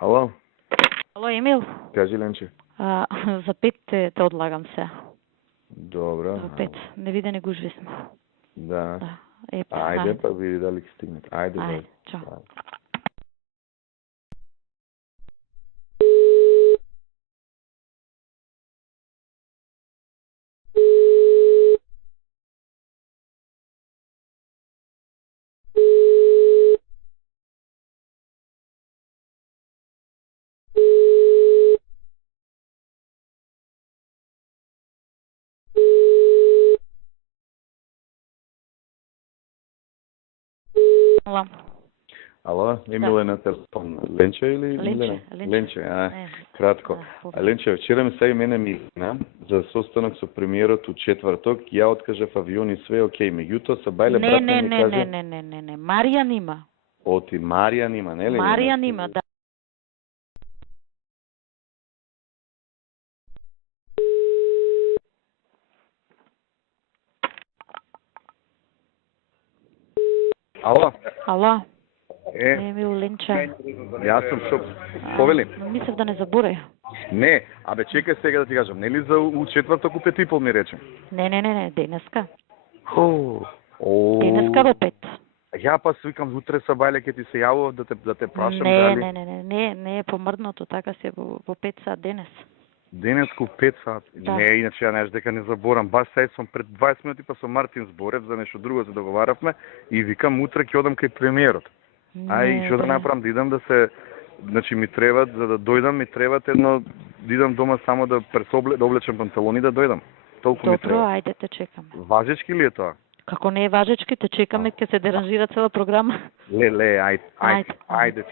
Ало? Ало, Емил? Кажи, Ленче. За 5 те одлагам се. Добро. За 5. Не виде не гужви сме. Да. Да. Ајде, па види дали ќе стигнете. Ајде, Ајде, чао. Ало. Ало, Емил е на телефон. Ленче или Милена? Ленче, кратко. Ленче, вчера ми се и мене Милена за состанок со премиерот у четврток. Ја откажав авион и све окей. Меѓутоа се бајле брат ми каже... Не. Маријан има. Оти Маријан има, нели? Маријан има, да. Ало? Ало. Емил, Ленче. Јас сум шоп. Повели? Мислев да не заборај. Не, чекај сега да ти кажам. Нели за у четврток у 5:30 ми рече? Не, денеска. О. Денеска во 5. Ја па свикам утре са бајле ќе ти се јавував да те прашам дали. Не е помрдното, така се во 5 сат денес. Денеску 5 сат. Да. Не, иначе ја нешто дека не заборам. Баш сега сум пред 20 минути па со Мартин зборев за нешто друго се договаравме и викам утре ќе одам кај премиерот. И што да направам, да идам да се, значи ми треба за да дојдам, ми треба едно да идам дома само да да облечам панталони да дојдам. Толку ми треба. Добро, ајде те чекаме. Важечки ли е тоа? Како не е важечки, те чекаме, ќе се деранжира цела програма. Ајде.